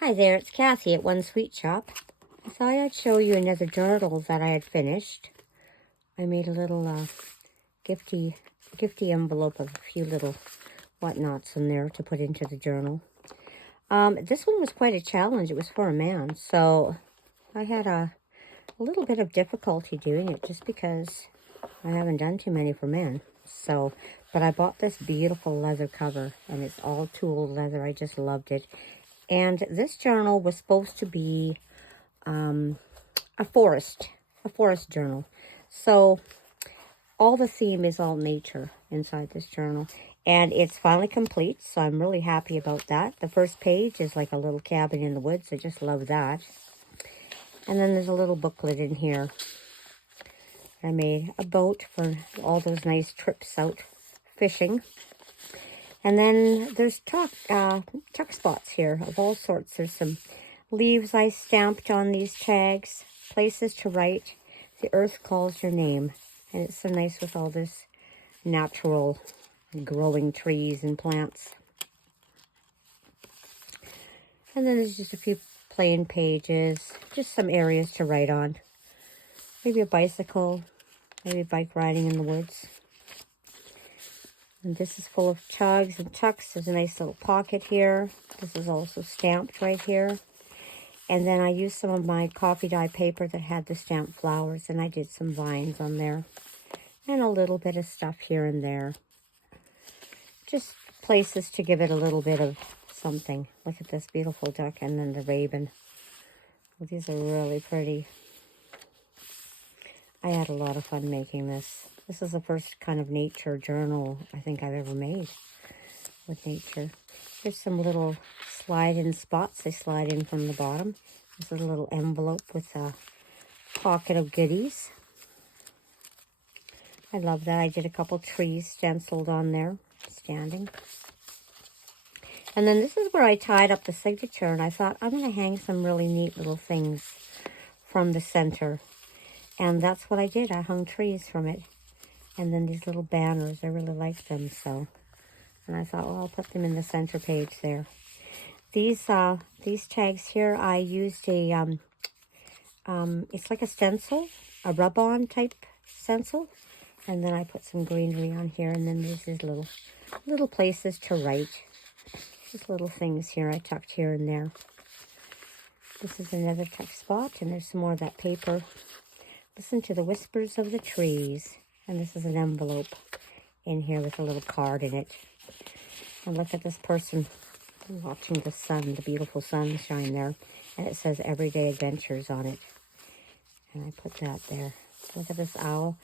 Hi there, it's Kathy at One Sweet Shop. I thought I'd show you another journal that I had finished. I made a little gifty envelope of a few little whatnots in there to put into the journal. This one was quite a challenge. It was for a man, so I had a little bit of difficulty doing it just because I haven't done too many for men. But I bought this beautiful leather cover, and it's all tooled leather. I just loved it. And this journal was supposed to be a forest journal. So all the theme is all nature inside this journal. And it's finally complete, so I'm really happy about that. The first page is like a little cabin in the woods. I just love that. And then there's a little booklet in here. I made a boat for all those nice trips out fishing. And then there's tuck spots here of all sorts. There's some leaves I stamped on these tags, places to write, the earth calls your name. And it's so nice with all this natural growing trees and plants. And then there's just a few plain pages, just some areas to write on. Maybe a bicycle, maybe bike riding in the woods. And this is full of chugs and tucks. There's a nice little pocket here. This is also stamped right here. And then I used some of my coffee dye paper that had the stamped flowers, and I did some vines on there. And a little bit of stuff here and there. Just places to give it a little bit of something. Look at this beautiful duck and then the raven. Well, these are really pretty. I had a lot of fun making this. This is the first kind of nature journal I think I've ever made with nature. Here's some little slide-in spots. They slide in from the bottom. This is a little envelope with a pocket of goodies. I love that. I did a couple trees stenciled on there, standing. And then this is where I tied up the signature, and I thought I'm going to hang some really neat little things from the center. And that's what I did. I hung trees from it. And then these little banners, I really liked them, so. And I thought, well, I'll put them in the center page there. These tags here, I used a, it's like a stencil, a rub-on type stencil. And then I put some greenery on here, and then there's these little places to write. Just little things here I tucked here and there. This is another tuck spot, and there's some more of that paper. Listen to the whispers of the trees. And this is an envelope in here with a little card in it. And look at this person watching the sun, the beautiful sunshine there. And it says Everyday Adventures on it. And I put that there. Look at this owl.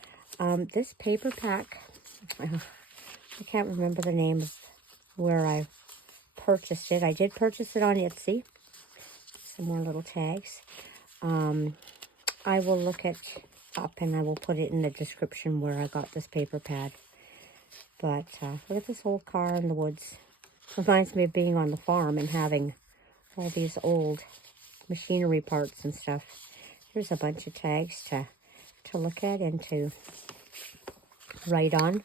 This paper pack, I can't remember the name of where I purchased it. I did purchase it on Etsy. Some more little tags. I will look it up and I will put it in the description where I got this paper pad. But look at this old car in the woods. Reminds me of being on the farm and having all these old machinery parts and stuff. There's a bunch of tags to look at and to write on.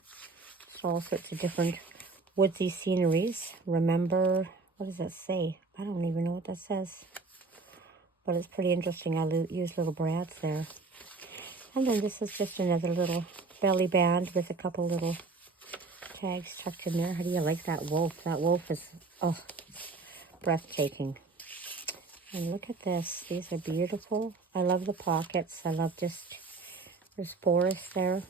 It's all sorts of different woodsy sceneries. Remember, what does that say? I don't even know what that says. But it's pretty interesting. I use little brads there. And then this is just another little belly band with a couple little tags tucked in there. How do you like that wolf? That wolf is, breathtaking. And look at this. These are beautiful. I love the pockets. I love there's forest there.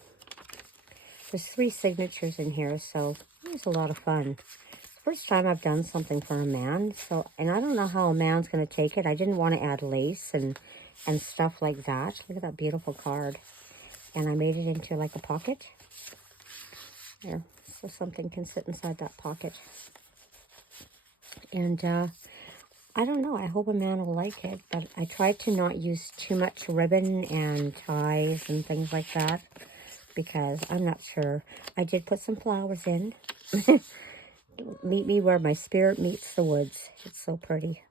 There's 3 signatures in here, so it was a lot of fun. First time I've done something for a man, and I don't know how a man's going to take it. I didn't want to add lace and stuff like that. Look at that beautiful card. And I made it into like a pocket. There, so something can sit inside that pocket. And I don't know, I hope a man will like it, but I tried to not use too much ribbon and ties and things like that because I'm not sure. I did put some flowers in. Meet me where my spirit meets the woods. It's so pretty.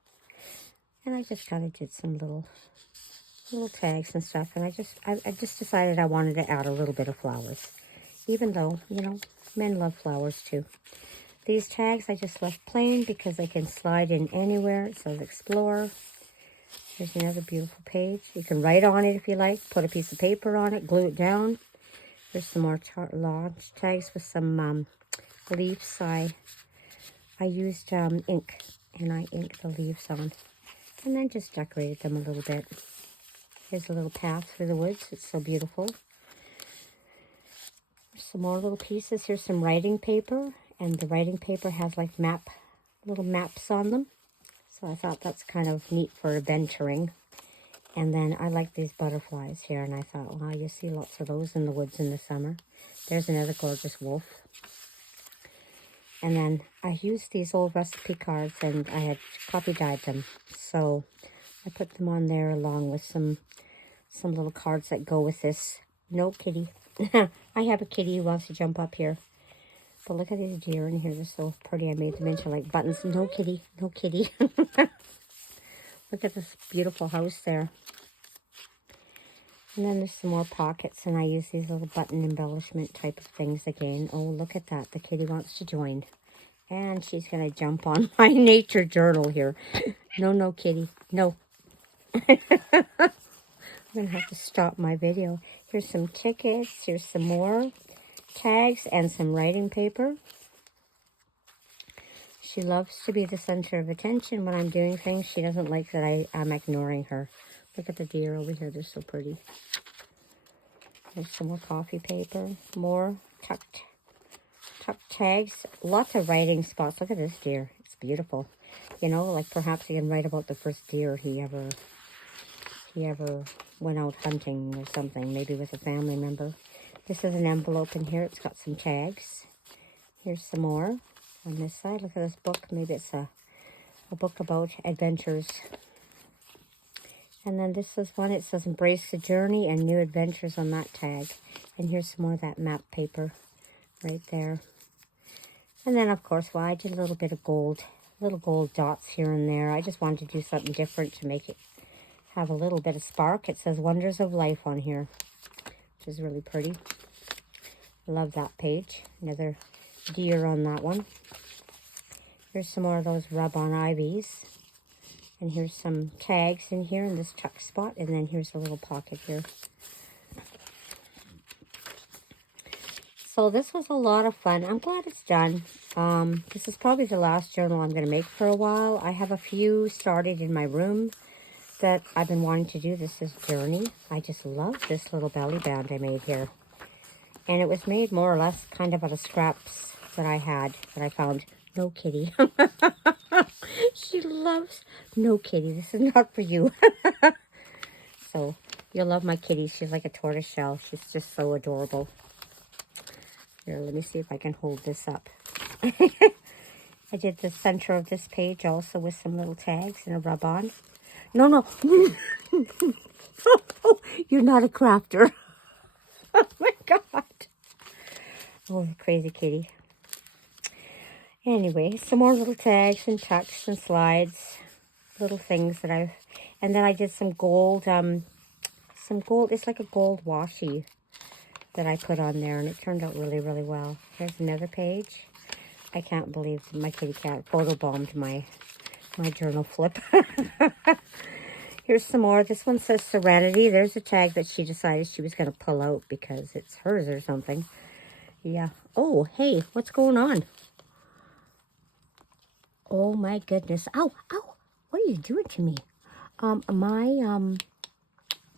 And I just kind of did some little tags and stuff. And I just decided I wanted to add a little bit of flowers. Even though, men love flowers too. These tags I just left plain because they can slide in anywhere. It says Explore. Here's another beautiful page. You can write on it if you like. Put a piece of paper on it. Glue it down. There's some more launch tags with some leaves. I used ink, and I inked the leaves on. And then just decorated them a little bit. Here's a little path through the woods. It's so beautiful. There's some more little pieces. Here's some writing paper. And the writing paper has like little maps on them. So I thought that's kind of neat for adventuring. And then I like these butterflies here. And I thought, wow, you see lots of those in the woods in the summer. There's another gorgeous wolf. And then I used these old recipe cards and I had copy dyed them. So I put them on there along with some little cards that go with this. No kitty. I have a kitty who wants to jump up here. But look at these deer in here. They're so pretty. I made them into like buttons. No kitty. No kitty. Look at this beautiful house there. And then there's some more pockets. And I use these little button embellishment type of things again. Oh, look at that. The kitty wants to join. And she's going to jump on my nature journal here. No, kitty. No. I'm going to have to stop my video. Here's some tickets. Here's some more tags and some writing paper. She loves to be the center of attention when I'm doing things. She doesn't like that I'm ignoring her. Look at the deer over here. They're so pretty. There's some more coffee paper. More tucked tags. Lots of writing spots. Look at this deer. It's beautiful. You know, like perhaps you can write about the first deer he ever went out hunting or something. Maybe with a family member. This is an envelope in here. It's got some tags. Here's some more on this side. Look at this book. Maybe it's a book about adventures. And then this is one. It says Embrace the Journey and New Adventures on that tag. And here's some more of that map paper right there. And then, of course, well, I did a little bit of gold. Little gold dots here and there. I just wanted to do something different to make it have a little bit of spark. It says Wonders of Life on here, which is really pretty. Love that page. Another deer on that one. Here's some more of those rub-on ivies. And here's some tags in here in this tuck spot. And then here's a little pocket here. So this was a lot of fun. I'm glad it's done. This is probably the last journal I'm going to make for a while. I have a few started in my room that I've been wanting to do. This is Journey. I just love this little belly band I made here. And it was made more or less kind of out of scraps that I found. No kitty. She loves no kitty. This is not for you. So you'll love my kitty. She's like a tortoise shell. She's just so adorable. Here, let me see if I can hold this up. I did the center of this page also with some little tags and a rub-on. No. Oh, you're not a crafter. Oh my God. Oh, crazy kitty. Anyway, some more little tags and tucks and slides. Little things that and then I did some gold, it's like a gold washi that I put on there, and it turned out really, really well. Here's another page. I can't believe my kitty cat photobombed my journal flip. Here's some more. This one says Serenity. There's a tag that she decided she was going to pull out because it's hers or something. Yeah. Oh, hey, what's going on? Oh, my goodness. Ow. What are you doing to me? My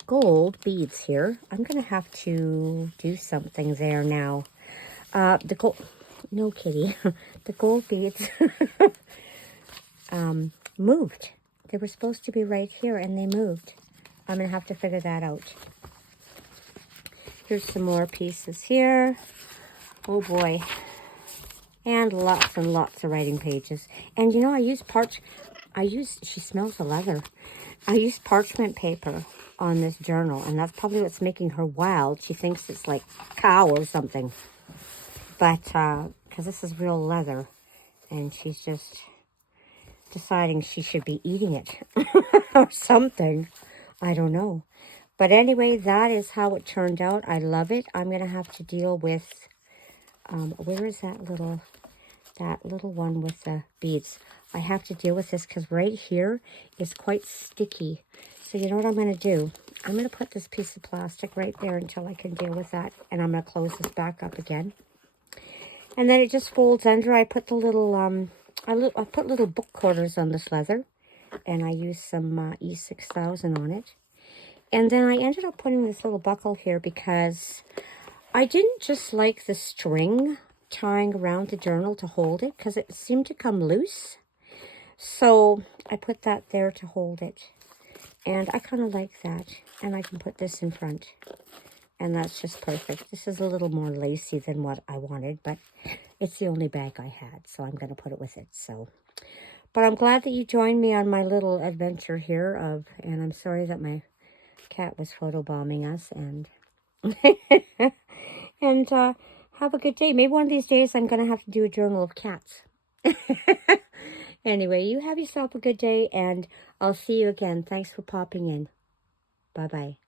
gold beads here. I'm going to have to do something there now. The gold... No, kitty. The gold beads moved. They were supposed to be right here, and they moved. I'm going to have to figure that out. Here's some more pieces here. Oh, boy. And lots of writing pages. And, you know, she smells the leather. I used parchment paper on this journal, and that's probably what's making her wild. She thinks it's like cow or something. But, because this is real leather, and she's just deciding she should be eating it or something. I don't know. But anyway, that is how it turned out. I love it. I'm going to have to deal with, where is that that little one with the beads. I have to deal with this because right here is quite sticky. So you know what I'm going to do? I'm going to put this piece of plastic right there until I can deal with that. And I'm going to close this back up again. And then it just folds under. I put the little, I put little book quarters on this leather. And I used some E6000 on it. And then I ended up putting this little buckle here because I didn't just like the string tying around the journal to hold it because it seemed to come loose. So I put that there to hold it. And I kind of like that. And I can put this in front. And that's just perfect. This is a little more lacy than what I wanted, but it's the only bag I had. So I'm going to put it with it. But I'm glad that you joined me on my little adventure here and I'm sorry that my cat was photobombing us and and have a good day. Maybe one of these days I'm going to have to do a journal of cats. Anyway, you have yourself a good day and I'll see you again. Thanks for popping in. Bye-bye.